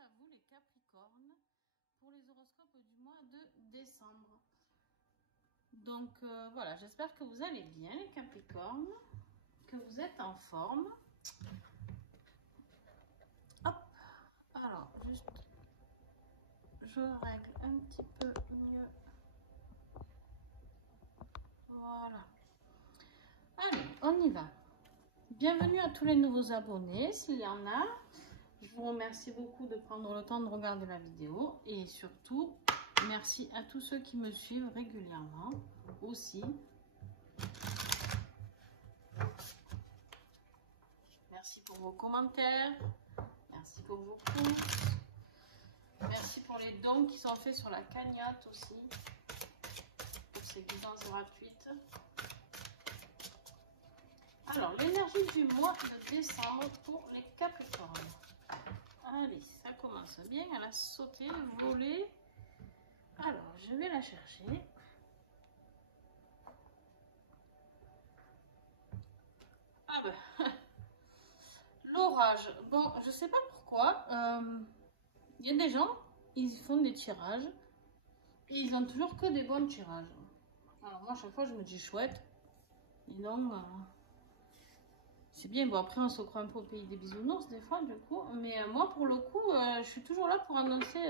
à vous les Capricornes pour les horoscopes du mois de décembre. Donc voilà, j'espère que vous allez bien les Capricornes, que vous êtes en forme. Hop, alors juste je règle un petit peu mieux. Voilà. Allez, on y va. Bienvenue à tous les nouveaux abonnés, s'il y en a. Je vous remercie beaucoup de prendre le temps de regarder la vidéo. Et surtout, merci à tous ceux qui me suivent régulièrement aussi. Merci pour vos commentaires. Merci pour vos pouces. Merci pour les dons qui sont faits sur la cagnotte aussi. Pour ces guidances gratuites. Alors, l'énergie du mois de décembre pour les Capricornes. Allez, ça commence bien. Elle a sauté, volé. Alors, je vais la chercher. Ah ben, l'orage. Bon, je sais pas pourquoi. Il y a des gens, ils font des tirages. Et ils ont toujours que des bons tirages. Alors moi, à chaque fois, je me dis chouette. Et donc, c'est bien. Bon, après, on se croit un peu au pays des bisounours des fois, du coup. Mais moi, pour le coup, je suis toujours là pour annoncer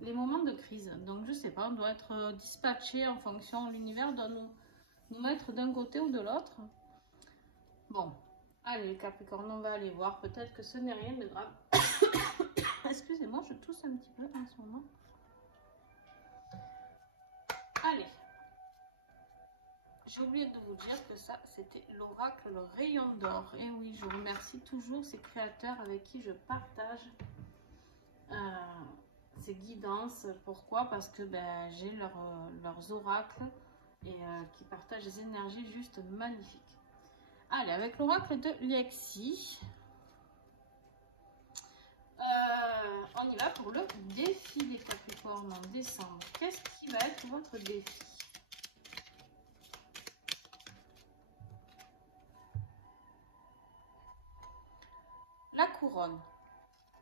les moments de crise. Donc, je sais pas, on doit être dispatché en fonction. L'univers doit nous mettre d'un côté ou de l'autre. Bon, allez, les Capricornes, on va aller voir. Peut-être que ce n'est rien de grave. Excusez-moi, je tousse un petit peu en ce moment. Allez. J'ai oublié de vous dire que ça, c'était l'oracle Rayon d'Or. Et oui, je remercie toujours ces créateurs avec qui je partage ces guidances. Pourquoi? Parce que ben, j'ai leurs oracles et qui partagent des énergies juste magnifiques. Allez, avec l'oracle de Lexi, on y va pour le défi des Capricornes en décembre. Qu'est-ce qui va être votre défi? La couronne.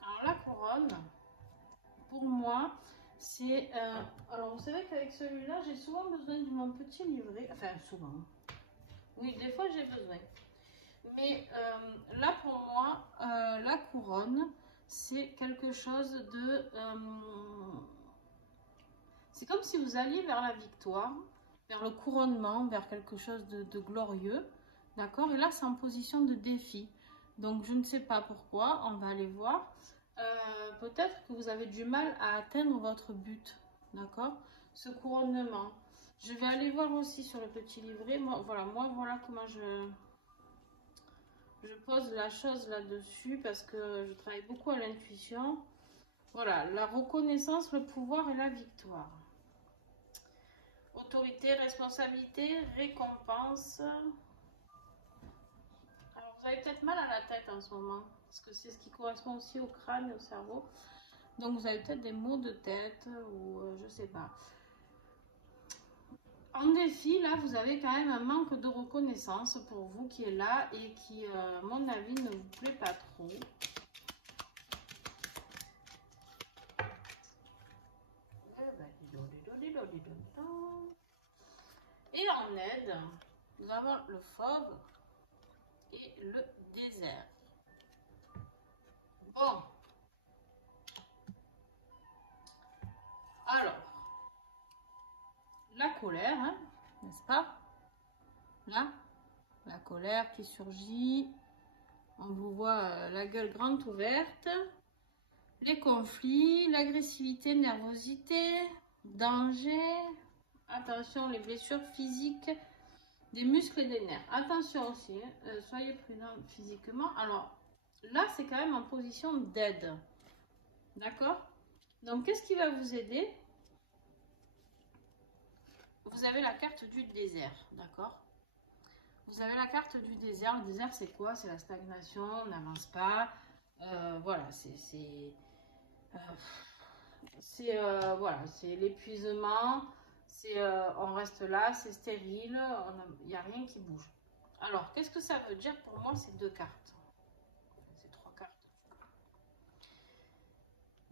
Alors la couronne, pour moi, c'est... alors vous savez qu'avec celui-là, j'ai souvent besoin de mon petit livret. Enfin, souvent. Oui, des fois j'ai besoin. Mais là, pour moi, la couronne, c'est quelque chose de... c'est comme si vous alliez vers la victoire, vers le couronnement, vers quelque chose de glorieux. D'accord? Et là, c'est en position de défi. Donc, je ne sais pas pourquoi. On va aller voir. Peut-être que vous avez du mal à atteindre votre but. D'accord? Ce couronnement. Je vais aller voir aussi sur le petit livret. Moi, voilà comment je pose la chose là-dessus. Parce que je travaille beaucoup à l'intuition. Voilà, la reconnaissance, le pouvoir et la victoire. Autorité, responsabilité, récompense. Alors, vous avez peut-être mal à la tête en ce moment, parce que c'est ce qui correspond aussi au crâne et au cerveau. Donc, vous avez peut-être des maux de tête ou je sais pas. En défi, là, vous avez quand même un manque de reconnaissance pour vous qui est là et qui, à mon avis, ne vous plaît pas trop. Et en aide, nous avons le fauve et le désert. Bon. Alors, la colère, hein, n'est-ce pas? Là, la colère qui surgit. On vous voit la gueule grande ouverte. Les conflits, l'agressivité, nervosité, danger. Attention, les blessures physiques des muscles et des nerfs. Attention aussi, hein, soyez prudents physiquement. Alors, là, c'est quand même en position d'aide. D'accord? Donc, qu'est-ce qui va vous aider? Vous avez la carte du désert, d'accord? Vous avez la carte du désert. Le désert, c'est quoi? C'est la stagnation, on n'avance pas. Voilà, voilà, c'est l'épuisement. On reste là, c'est stérile, il n'y a rien qui bouge. Alors, qu'est-ce que ça veut dire pour moi, ces deux cartes? Ces trois cartes.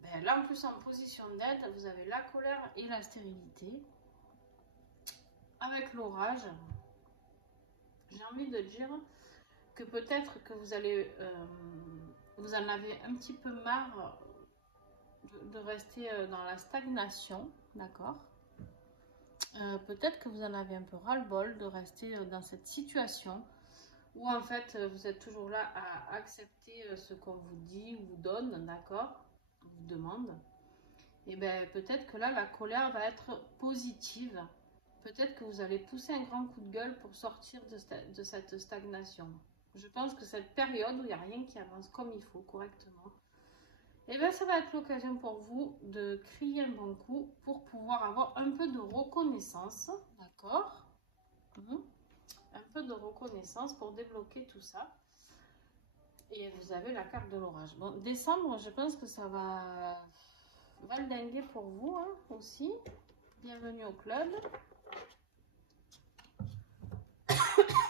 Ben, là, en plus, en position d'aide, vous avez la colère et la stérilité. Avec l'orage, j'ai envie de dire que peut-être que vous allez, vous en avez un petit peu marre de rester dans la stagnation, d'accord? Peut-être que vous en avez un peu ras-le-bol de rester dans cette situation où en fait vous êtes toujours là à accepter ce qu'on vous dit ou vous donne, d'accord? Vous demande. Et bien peut-être que là la colère va être positive. Peut-être que vous allez pousser un grand coup de gueule pour sortir de cette stagnation. Je pense que cette période où il n'y a rien qui avance comme il faut, correctement, et bien ça va être l'occasion pour vous de crier un bon coup pour pouvoir avoir un peu de reconnaissance, d'accord? Un peu de reconnaissance pour débloquer tout ça. Et vous avez la carte de l'orage. Bon, décembre, je pense que ça va valdinguer pour vous hein, aussi. Bienvenue au club.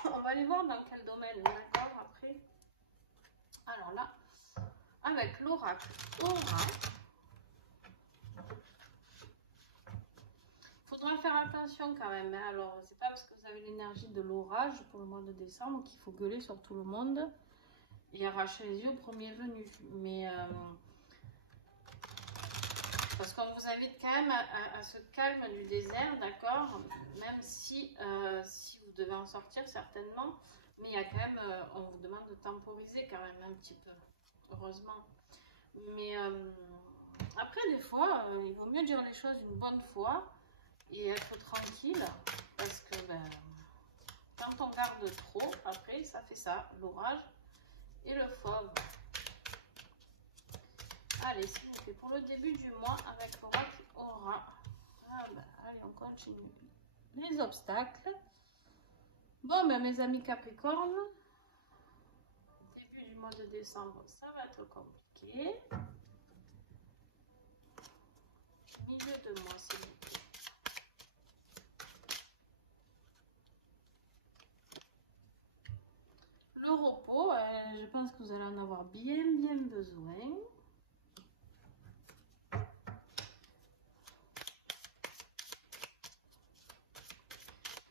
On va aller voir dans quel domaine, d'accord, après. Alors là, avec l'oracle Aura, faudra faire attention quand même. Hein. Alors, c'est pas parce que vous avez l'énergie de l'orage pour le mois de décembre qu'il faut gueuler sur tout le monde et arracher les yeux au premier venu. Mais parce qu'on vous invite quand même à ce calme du désert, d'accord? Même si, si vous devez en sortir certainement, mais il y a quand même, on vous demande de temporiser quand même un petit peu, heureusement. Mais après, des fois, il vaut mieux dire les choses une bonne fois et être tranquille, parce que ben, quand on garde trop, après, ça fait ça, l'orage et le fauve. Allez, s'il vous plaît, pour le début du mois avec l'oracle Aura. Ah ben, allez, on continue. Les obstacles. Bon, ben, mes amis Capricorne, début du mois de décembre, ça va être compliqué. Milieu de mois, s'il vous plaît. Le repos, je pense que vous allez en avoir bien besoin.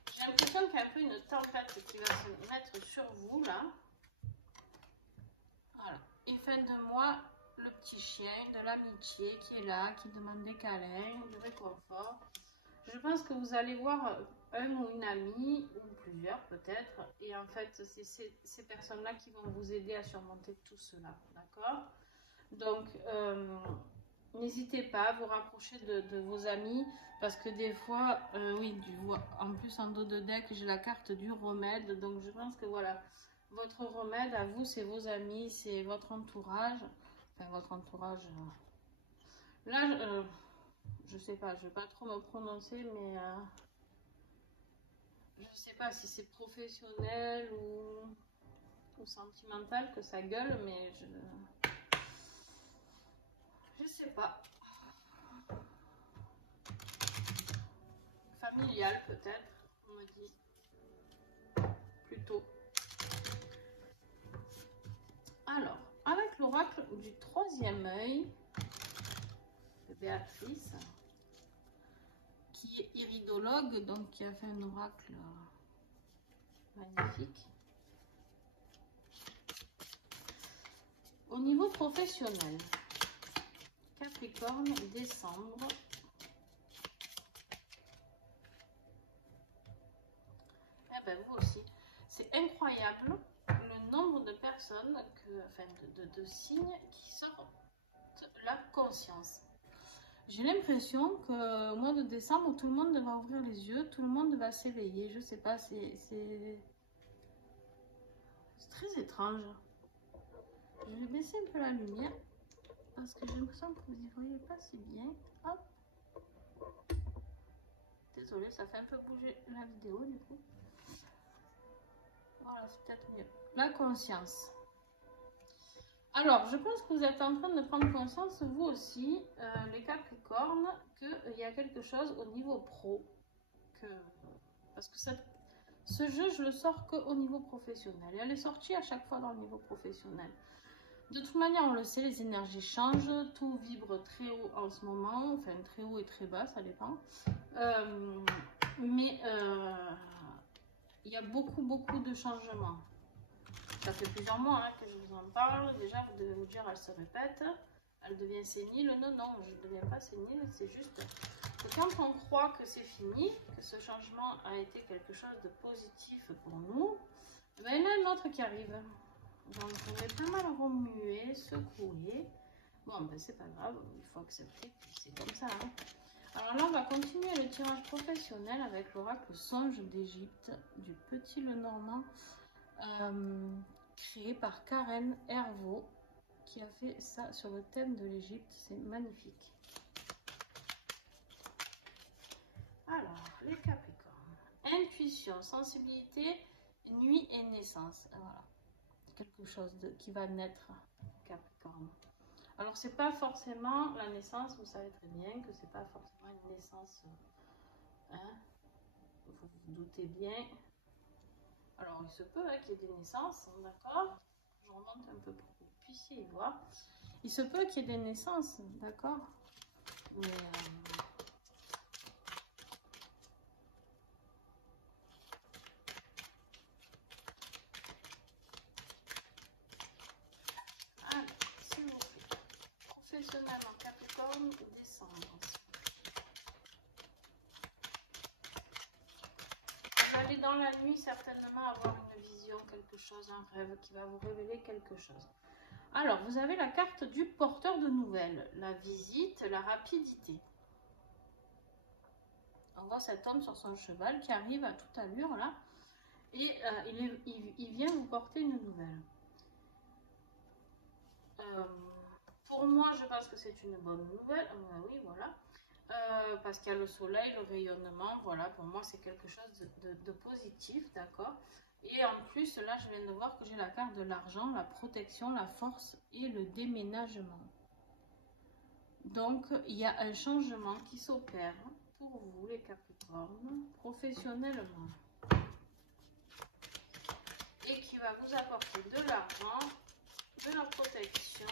J'ai l'impression qu'il y a un peu une tempête qui va se mettre sur vous là. Voilà. Et fin de mois, le petit chien de l'amitié qui est là, qui demande des câlins, du réconfort. Je pense que vous allez voir un ou une amie, ou plusieurs peut-être, et en fait, c'est ces personnes-là qui vont vous aider à surmonter tout cela, d'accord? Donc, n'hésitez pas à vous rapprocher de vos amis, parce que des fois, oui, en plus en dos de deck, j'ai la carte du remède, donc je pense que voilà, votre remède à vous, c'est vos amis, c'est votre entourage, enfin votre entourage, là, je sais pas, je vais pas trop me prononcer, mais je sais pas si c'est professionnel ou sentimental que ça gueule, mais je sais pas. Familial peut-être, on me dit plutôt. Alors, avec l'oracle du troisième œil de Béatrice, qui est iridologue, donc qui a fait un oracle magnifique. Au niveau professionnel, Capricorne, décembre. Eh ben vous aussi. C'est incroyable le nombre de personnes, enfin de signes qui sortent la conscience. J'ai l'impression qu'au mois de décembre, tout le monde va ouvrir les yeux, tout le monde va s'éveiller. Je sais pas, c'est très étrange. Je vais baisser un peu la lumière parce que j'ai l'impression que vous n'y voyez pas si bien. Hop. Désolée, ça fait un peu bouger la vidéo du coup. Voilà, c'est peut-être mieux. La conscience. Alors, je pense que vous êtes en train de prendre conscience, vous aussi, les Capricornes, qu'il y a quelque chose au niveau pro. Parce que ce jeu, je le sors qu'au niveau professionnel. Et elle est sortie à chaque fois dans le niveau professionnel. De toute manière, on le sait, les énergies changent, tout vibre très haut en ce moment, enfin très haut et très bas, ça dépend. Mais il y a beaucoup de changements. Ça fait plusieurs mois que je vous en parle. Déjà, vous devez vous dire, elle se répète, elle devient sénile. Non, non, je ne deviens pas sénile, c'est juste que quand on croit que c'est fini, que ce changement a été quelque chose de positif pour nous, ben, il y en a un autre qui arrive. Donc, on est pas mal remué, secoué. Bon, ben, c'est pas grave, il faut accepter, c'est comme ça. Hein. Alors là, on va continuer le tirage professionnel avec l'oracle Songe d'Égypte du Petit Lenormand, créé par Karen Hervaux, qui a fait ça sur le thème de l'Égypte. C'est magnifique. Alors, les Capricornes. Intuition, sensibilité, nuit et naissance. Voilà. Quelque chose qui va naître, Capricorne. Alors, c'est pas forcément la naissance, vous savez très bien que c'est pas forcément une naissance, hein, vous vous doutez bien. Alors, il se peut qu'il y ait des naissances, d'accord? Je remonte un peu pour que vous puissiez y voir. Il se peut qu'il y ait des naissances, d'accord? Mais s'il vous plaît, professionnel en Capricorne, descendance. Vous allez dans la nuit certainement avoir une vision, quelque chose, un rêve qui va vous révéler quelque chose. Alors, vous avez la carte du porteur de nouvelles, la visite, la rapidité. On voit cet homme sur son cheval qui arrive à toute allure là, et il vient vous porter une nouvelle. Pour moi, je pense que c'est une bonne nouvelle. Oui, voilà. Parce qu'il y a le soleil, le rayonnement, voilà, pour moi c'est quelque chose de positif, d'accord. Et en plus, là, je viens de voir que j'ai la carte de l'argent, la protection, la force et le déménagement. Donc, il y a un changement qui s'opère pour vous, les Capricornes, professionnellement. Et qui va vous apporter de l'argent, de la protection,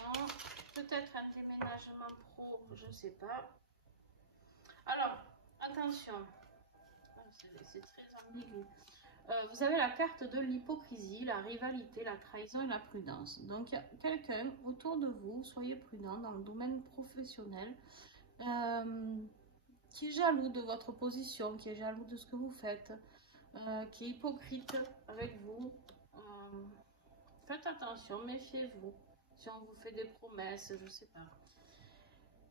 peut-être un déménagement pro, je ne sais pas. Alors, attention, c'est très ambigu. Vous avez la carte de l'hypocrisie, la rivalité, la trahison et la prudence. Donc, il y a quelqu'un autour de vous, soyez prudent dans le domaine professionnel, qui est jaloux de votre position, qui est jaloux de ce que vous faites, qui est hypocrite avec vous. Faites attention, méfiez-vous. Si on vous fait des promesses, je ne sais pas.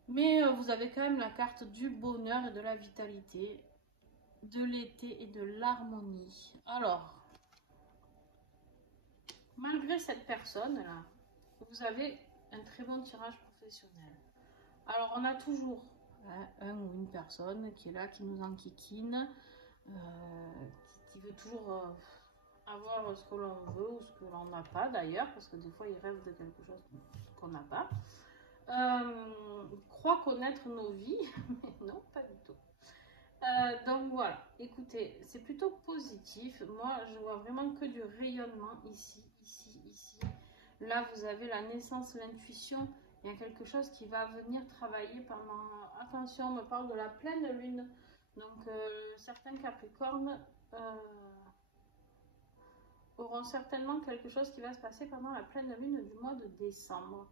Mais vous avez quand même la carte du bonheur et de la vitalité, de l'été et de l'harmonie. Alors, malgré cette personne-là, vous avez un très bon tirage professionnel. Alors, on a toujours un ou une personne qui est là, qui nous enquiquine, qui veut toujours avoir ce que l'on veut ou ce que l'on n'a pas d'ailleurs, parce que des fois, il rêve de quelque chose qu'on n'a pas. Croit connaître nos vies, mais non, pas du tout. Donc voilà, écoutez, c'est plutôt positif. Moi, je vois vraiment que du rayonnement ici, ici, ici. Là, vous avez la naissance, l'intuition. Il y a quelque chose qui va venir travailler pendant... Attention, on me parle de la pleine lune. Donc, certains Capricornes auront certainement quelque chose qui va se passer pendant la pleine lune du mois de décembre.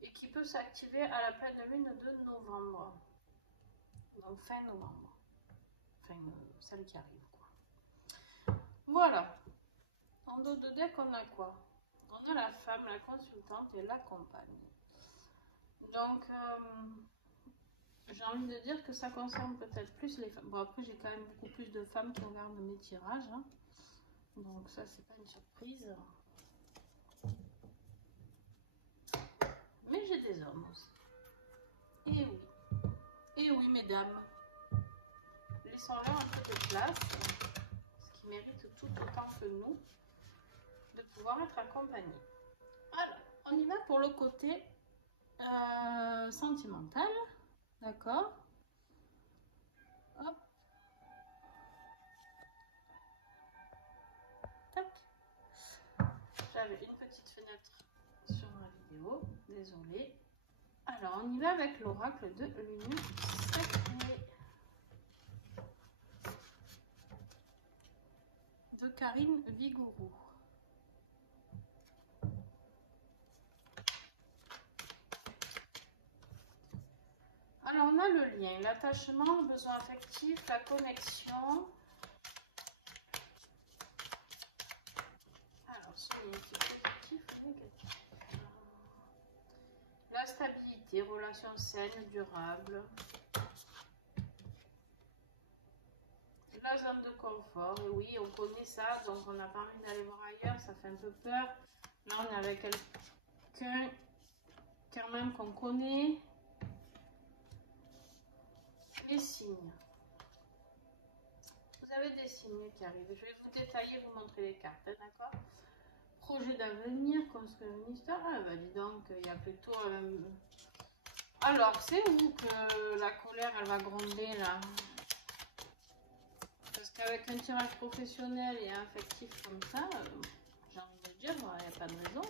Et qui peut s'activer à la pleine lune de novembre. Donc fin novembre. Enfin, celle qui arrive, quoi. Voilà. En dos de deck, on a quoi? On a la femme, la consultante et la compagne. Donc, j'ai envie de dire que ça concerne peut-être plus les femmes. Bon, après, j'ai quand même beaucoup plus de femmes qui regardent mes tirages. Hein. Donc, ça, c'est pas une surprise. Mais j'ai des hommes aussi. Et oui. Et oui, mesdames. Laissons-leur un peu de place. Ce qui mérite tout autant que nous de pouvoir être accompagnés. Alors, on y va pour le côté sentimental. D'accord. Hop. Tac. J'avais une petite fenêtre vidéo. Désolée. Alors, on y va avec l'oracle de l'Union sacrée de Karine Vigourou. Alors, on a le lien, l'attachement, le besoin affectif, la connexion. Alors, ce lien qui est positif ou négatif. La stabilité, relation saine, durable. La zone de confort, et oui, on connaît ça, donc on n'a pas envie d'aller voir ailleurs, ça fait un peu peur. Là, on est avec quelqu'un quand même qu'on connaît. Les signes. Vous avez des signes qui arrivent. Je vais vous détailler, vous montrer les cartes, hein, d'accord? Projet d'avenir, construire une histoire. Ah bah dis donc, il y a plutôt... Alors, c'est où que la colère, elle va gronder là? Parce qu'avec un tirage professionnel et affectif comme ça, j'ai envie de dire, il n'y a pas de raison.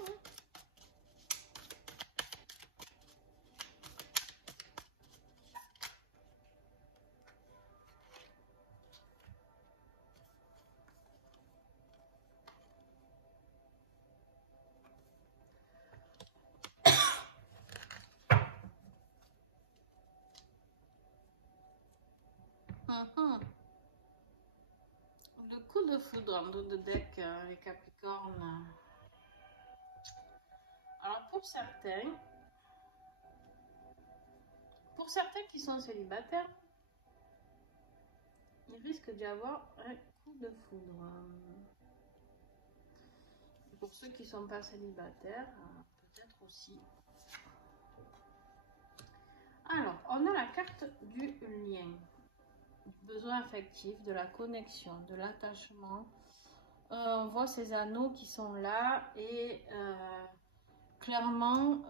Hein. Le coup de foudre en dos de deck, les Capricornes. Alors pour certains qui sont célibataires, il risque d'y avoir un coup de foudre. Et pour ceux qui ne sont pas célibataires, peut-être aussi. Alors, on a la carte du lien, du besoin affectif, de la connexion, de l'attachement. On voit ces anneaux qui sont là et clairement,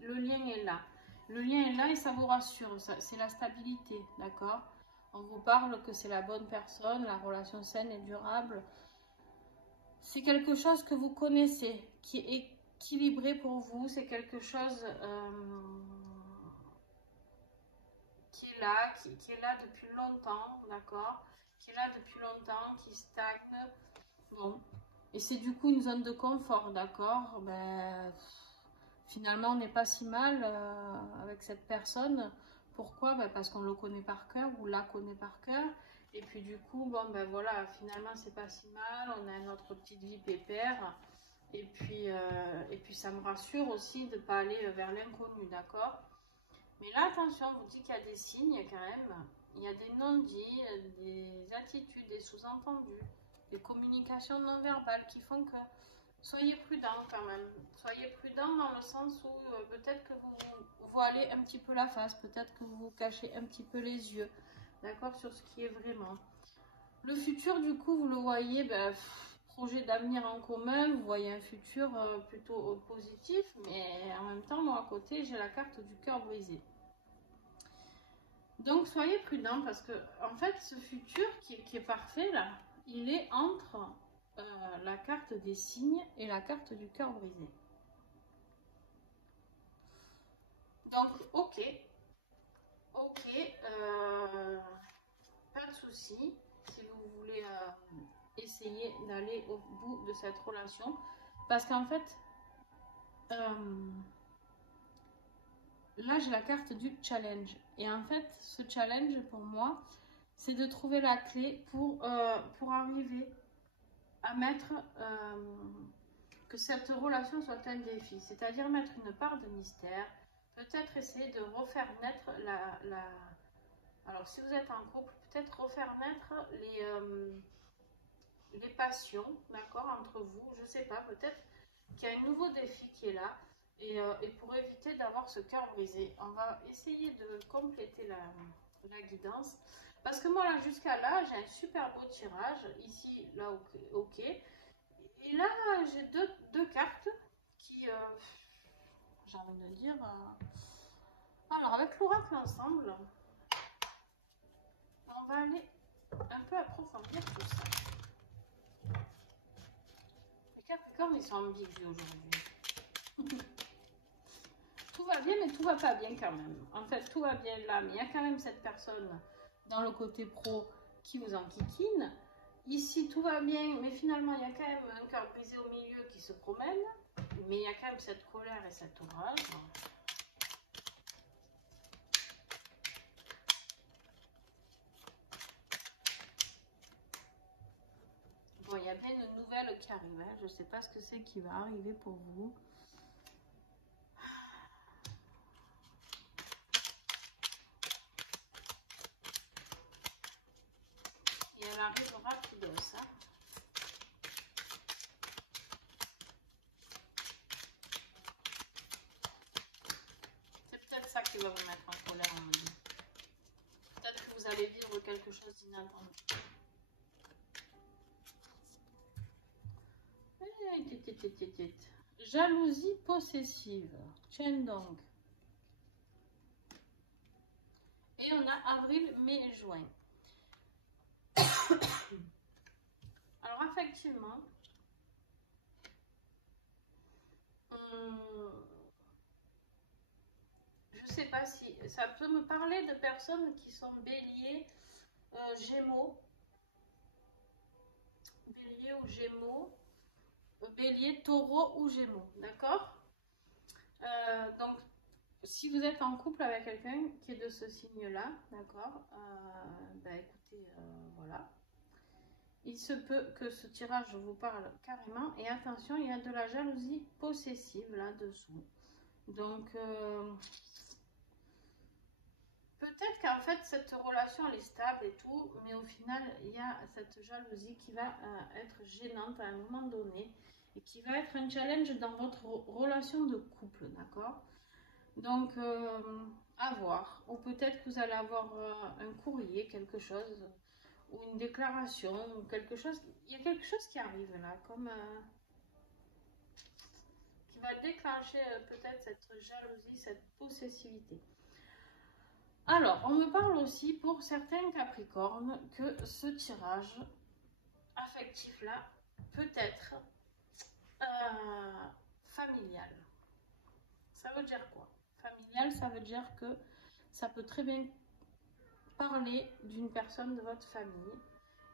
le lien est là. Le lien est là et ça vous rassure, c'est la stabilité, d'accord? On vous parle que c'est la bonne personne, la relation saine et durable. C'est quelque chose que vous connaissez, qui est équilibré pour vous, c'est quelque chose qui est là, qui est là depuis longtemps, d'accord? Qui est là depuis longtemps, qui stagne. Bon, et c'est du coup une zone de confort, d'accord? Ben, finalement, on n'est pas si mal avec cette personne. Pourquoi? Ben, parce qu'on le connaît par cœur, ou la connaît par cœur. Et puis du coup, bon ben voilà, finalement c'est pas si mal, on a notre petite vie pépère. Et puis ça me rassure aussi de ne pas aller vers l'inconnu, d'accord? Mais là, attention, on vous dit qu'il y a des signes quand même. Il y a des non-dits, des attitudes, des sous-entendus, des communications non verbales qui font que soyez prudents quand même. Soyez prudents dans le sens où peut-être que vous voilez un petit peu la face, peut-être que vous vous cachez un petit peu les yeux, d'accord, sur ce qui est vraiment. Le futur, du coup, vous le voyez, ben, projet d'avenir en commun, vous voyez un futur plutôt positif, mais en même temps, moi à côté, j'ai la carte du cœur brisé. Donc, soyez prudents parce que, en fait, ce futur qui est parfait, là, il est entre la carte des signes et la carte du cœur brisé. Donc, ok, pas de souci si vous voulez essayer d'aller au bout de cette relation. Parce qu'en fait, là, j'ai la carte du challenge. Et en fait, ce challenge, pour moi, c'est de trouver la clé pour arriver à mettre que cette relation soit un défi. C'est-à-dire mettre une part de mystère. Peut-être essayer de refaire naître alors, si vous êtes en couple, peut-être refaire naître les passions, d'accord, entre vous. Je ne sais pas, peut-être qu'il y a un nouveau défi qui est là. Et pour éviter d'avoir ce cœur brisé, on va essayer de compléter la guidance. Parce que moi, là, jusqu'à là, j'ai un super beau tirage. Ici, là, ok. Et là, j'ai deux cartes qui, j'ai envie de dire... Alors, avec l'oracle ensemble, on va aller un peu approfondir tout ça. Les Capricornes, Capricorne, ils sont ambigus aujourd'hui. Tout va bien, mais tout va pas bien quand même. En fait, tout va bien là, mais il y a quand même cette personne dans le côté pro qui vous enquiquine. Ici, tout va bien, mais finalement, il y a quand même un cœur brisé au milieu qui se promène. Mais il y a quand même cette colère et cet orage. Bon, il y a bien une nouvelle qui arrive. Hein. Je ne sais pas ce que c'est qui va arriver pour vous. Et elle arrive rapidos. Hein. C'est peut-être ça qui va vous mettre en colère. Peut-être que vous allez vivre quelque chose d'inattendu. Jalousie possessive. Chendong. Et on a avril, mai, juin. Alors, effectivement, je sais pas si ça peut me parler de personnes qui sont béliers, gémeaux. Bélier ou gémeaux. Bélier, taureau ou gémeaux. D'accord? Donc, si vous êtes en couple avec quelqu'un qui est de ce signe-là, d'accord, bah écoutez, voilà. Il se peut que ce tirage vous parle carrément. Et attention, il y a de la jalousie possessive là-dessous. Donc, peut-être qu'en fait, cette relation, elle est stable et tout, mais au final, il y a cette jalousie qui va être gênante à un moment donné et qui va être un challenge dans votre relation de couple, d'accord? Donc, à voir. Ou peut-être que vous allez avoir un courrier, quelque chose, ou une déclaration, ou quelque chose. Il y a quelque chose qui arrive là, comme qui va déclencher peut-être cette jalousie, cette possessivité. Alors, on me parle aussi pour certains Capricornes que ce tirage affectif là peut être familial. Ça veut dire quoi? Familial, ça veut dire que ça peut très bien parler d'une personne de votre famille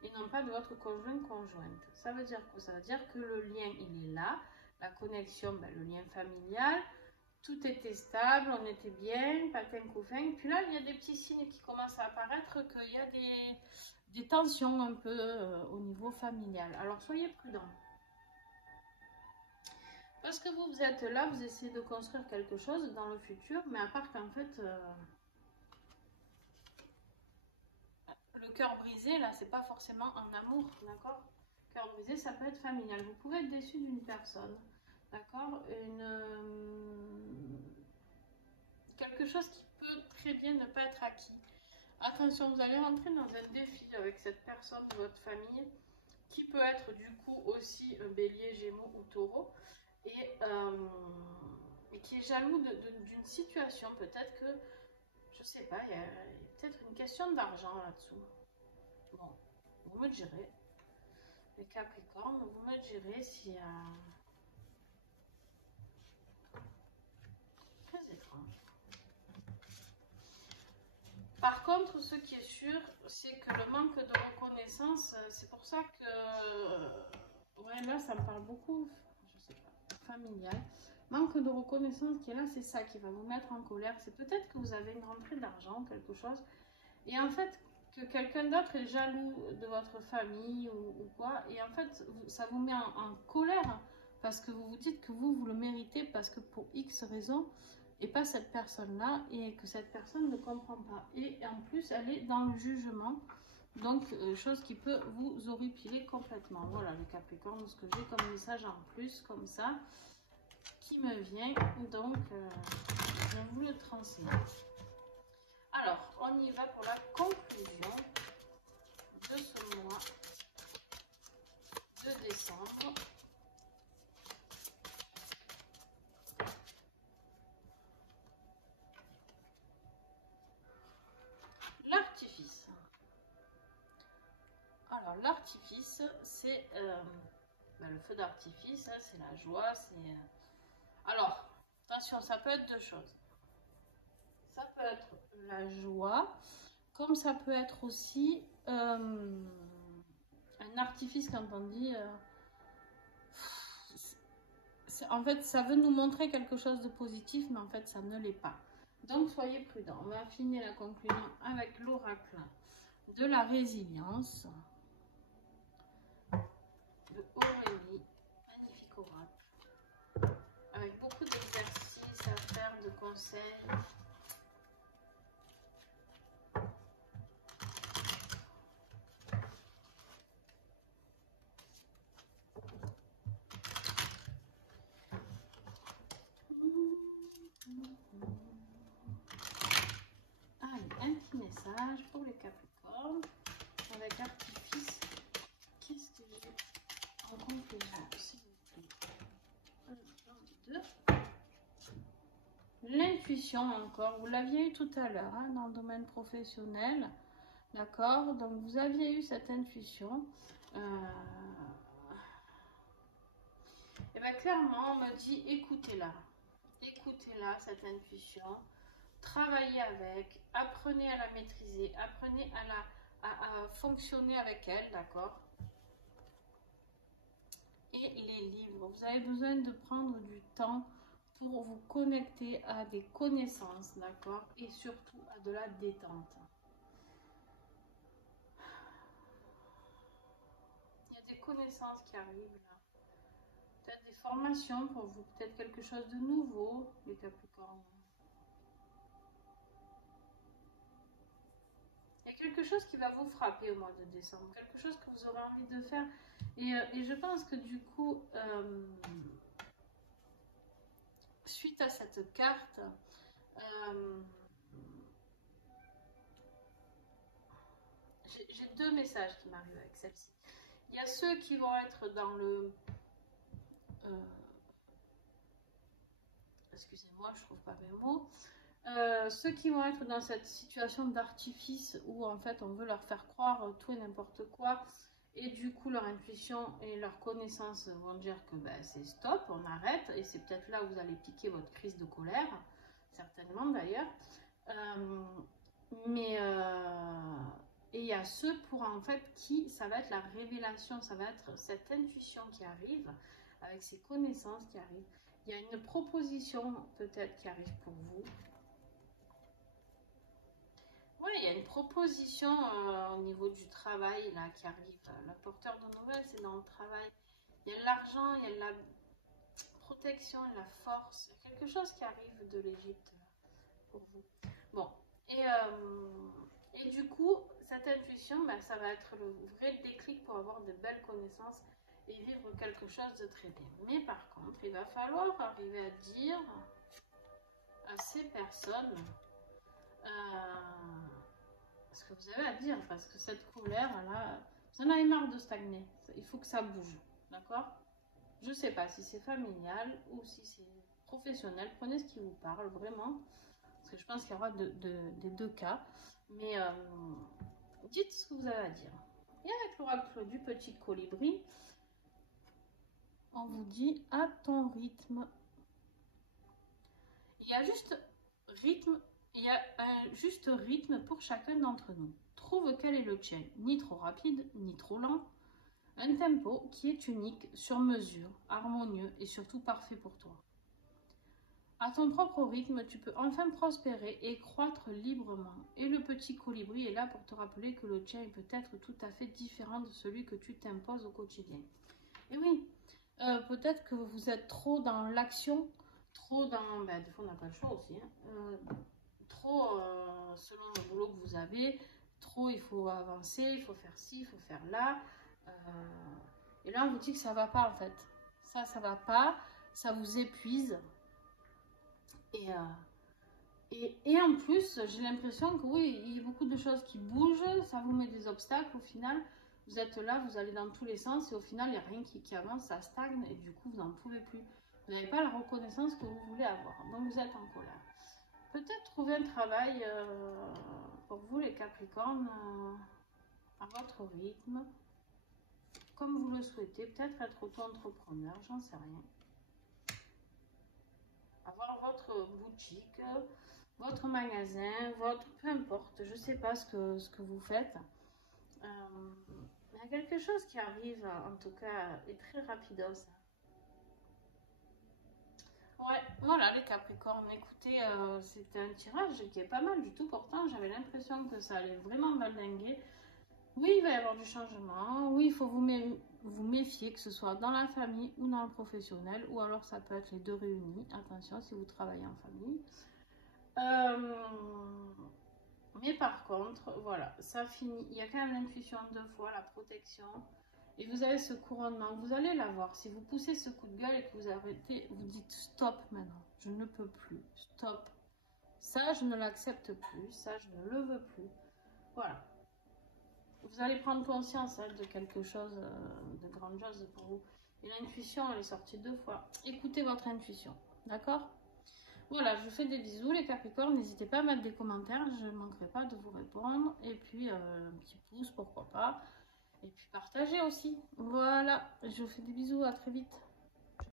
et non pas de votre conjointe. Ça veut dire quoi? Ça veut dire que le lien, il est là, la connexion, ben, le lien familial, tout était stable, on était bien, patin couffin. Puis là, il y a des petits signes qui commencent à apparaître, qu'il y a des tensions un peu au niveau familial. Alors, soyez prudents. Parce que vous êtes là, vous essayez de construire quelque chose dans le futur, mais à part qu'en fait, le cœur brisé, là, c'est pas forcément en amour, d'accord? Cœur brisé, ça peut être familial. Vous pouvez être déçu d'une personne, d'accord? Quelque chose qui peut très bien ne pas être acquis. Attention, vous allez rentrer dans un défi avec cette personne de votre famille, qui peut être du coup aussi un bélier, gémeaux ou taureau, et qui est jaloux d'une situation. Peut-être que, je sais pas, il y a peut-être une question d'argent là-dessous. Bon, vous me direz, les Capricornes, vous me direz s'il y a... Très étrange. Par contre, ce qui est sûr, c'est que le manque de reconnaissance, c'est pour ça que... Ouais, là, ça me parle beaucoup, je sais pas, familial. Manque de reconnaissance qui est là, c'est ça qui va vous mettre en colère. C'est peut-être que vous avez une rentrée d'argent, quelque chose. Et en fait, que quelqu'un d'autre est jaloux de votre famille ou quoi. Et en fait, ça vous met en colère parce que vous vous dites que vous le méritez parce que pour X raisons, et pas cette personne-là, et que cette personne ne comprend pas. Et en plus, elle est dans le jugement. Donc, chose qui peut vous horripiler complètement. Voilà, les Capricornes, ce que j'ai comme message en plus, comme ça, qui me vient. Donc, je vous le transmets. Alors, on y va pour la conclusion de ce mois de décembre. L'artifice. Alors, l'artifice, c'est le feu d'artifice, hein, c'est la joie, c'est... Alors, attention, ça peut être deux choses. Ça peut être la joie, comme ça peut être aussi un artifice quand on dit... en fait, ça veut nous montrer quelque chose de positif, mais en fait, ça ne l'est pas. Donc, soyez prudents. On va finir la conclusion avec l'oracle de la résilience de Aurélie. Magnifique oracle. Avec beaucoup d'exercices à faire, de conseils. Un petit message pour les Capricornes avec artifice. Qu'est-ce que j'ai en conclusion, s'il vous plaît? L'intuition encore, vous l'aviez eu tout à l'heure hein, dans le domaine professionnel, d'accord? Donc vous aviez eu cette intuition. Et bien clairement, on me dit écoutez-la, écoutez-la cette intuition. Travaillez avec, apprenez à la maîtriser, apprenez à fonctionner avec elle, d'accord? Et les livres, vous avez besoin de prendre du temps pour vous connecter à des connaissances, d'accord? Et surtout à de la détente. Il y a des connaissances qui arrivent là. Peut-être des formations pour vous, peut-être quelque chose de nouveau, les Capricornes. Il y a quelque chose qui va vous frapper au mois de décembre, quelque chose que vous aurez envie de faire. Et je pense que du coup, suite à cette carte, j'ai deux messages qui m'arrivent avec celle-ci. Il y a ceux qui vont être dans le... excusez-moi, je trouve pas mes mots. Ceux qui vont être dans cette situation d'artifice où en fait on veut leur faire croire tout et n'importe quoi et du coup leur intuition et leur connaissance vont dire que ben, c'est stop, on arrête et c'est peut-être là où vous allez piquer votre crise de colère, certainement d'ailleurs. Et il y a ceux pour en fait qui ça va être la révélation, ça va être cette intuition qui arrive avec ces connaissances qui arrivent. Il y a une proposition peut-être qui arrive pour vous. Oui, il y a une proposition au niveau du travail là qui arrive. Le porteur de nouvelles, c'est dans le travail. Il y a de l'argent, il y a de la protection, de la force. Il y a quelque chose qui arrive de l'Égypte pour vous. Bon, et du coup, cette intuition, ben, ça va être le vrai déclic pour avoir de belles connaissances et vivre quelque chose de très bien. Mais par contre, il va falloir arriver à dire à ces personnes ce que vous avez à dire, parce que cette colère là, vous en avez marre de stagner, il faut que ça bouge, d'accord? Je sais pas si c'est familial ou si c'est professionnel, prenez ce qui vous parle vraiment, parce que je pense qu'il y aura des deux cas, mais dites ce que vous avez à dire. Et avec l'oracle du petit colibri, on vous dit à ton rythme. Il y a juste rythme. Il y a un juste rythme pour chacun d'entre nous. Trouve quel est le tien, ni trop rapide, ni trop lent. Un tempo qui est unique, sur mesure, harmonieux et surtout parfait pour toi. À ton propre rythme, tu peux enfin prospérer et croître librement. Et le petit colibri est là pour te rappeler que le tien est peut-être tout à fait différent de celui que tu t'imposes au quotidien. Et oui, peut-être que vous êtes trop dans l'action, trop dans... Ben, des fois, on n'a pas le choix aussi, hein. Trop selon le boulot que vous avez, trop il faut avancer, il faut faire ci, il faut faire là. Et là, on vous dit que ça va pas en fait. Ça va pas, ça vous épuise. Et en plus, j'ai l'impression que oui, il y a beaucoup de choses qui bougent, ça vous met des obstacles. Au final, vous êtes là, vous allez dans tous les sens et au final, il n'y a rien qui avance, ça stagne et du coup, vous n'en pouvez plus. Vous n'avez pas la reconnaissance que vous voulez avoir. Donc, vous êtes en colère. Peut-être trouver un travail pour vous les Capricornes à votre rythme, comme vous le souhaitez, peut-être être auto-entrepreneur, j'en sais rien. Avoir votre boutique, votre magasin, votre, peu importe, je sais pas ce que vous faites. Il y a quelque chose qui arrive, en tout cas, et très rapidos. Ouais, voilà les Capricornes. Écoutez, c'était un tirage qui est pas mal du tout. Pourtant, j'avais l'impression que ça allait vraiment valdinguer. Oui, il va y avoir du changement. Oui, il faut vous méfier, que ce soit dans la famille ou dans le professionnel. Ou alors, ça peut être les deux réunis. Attention, si vous travaillez en famille. Mais par contre, voilà, ça finit. Il y a quand même l'intuition deux fois, la protection. Et vous avez ce couronnement, vous allez l'avoir. Si vous poussez ce coup de gueule et que vous arrêtez, vous dites stop maintenant. Je ne peux plus. Stop. Ça, je ne l'accepte plus. Ça, je ne le veux plus. Voilà. Vous allez prendre conscience de quelque chose de grandiose pour vous. Et l'intuition, elle est sortie deux fois. Écoutez votre intuition. D'accord ? Voilà, je vous fais des bisous les Capricornes. N'hésitez pas à mettre des commentaires. Je ne manquerai pas de vous répondre. Et puis, un petit pouce, pourquoi pas. Et puis, partagez aussi. Voilà, je vous fais des bisous. À très vite.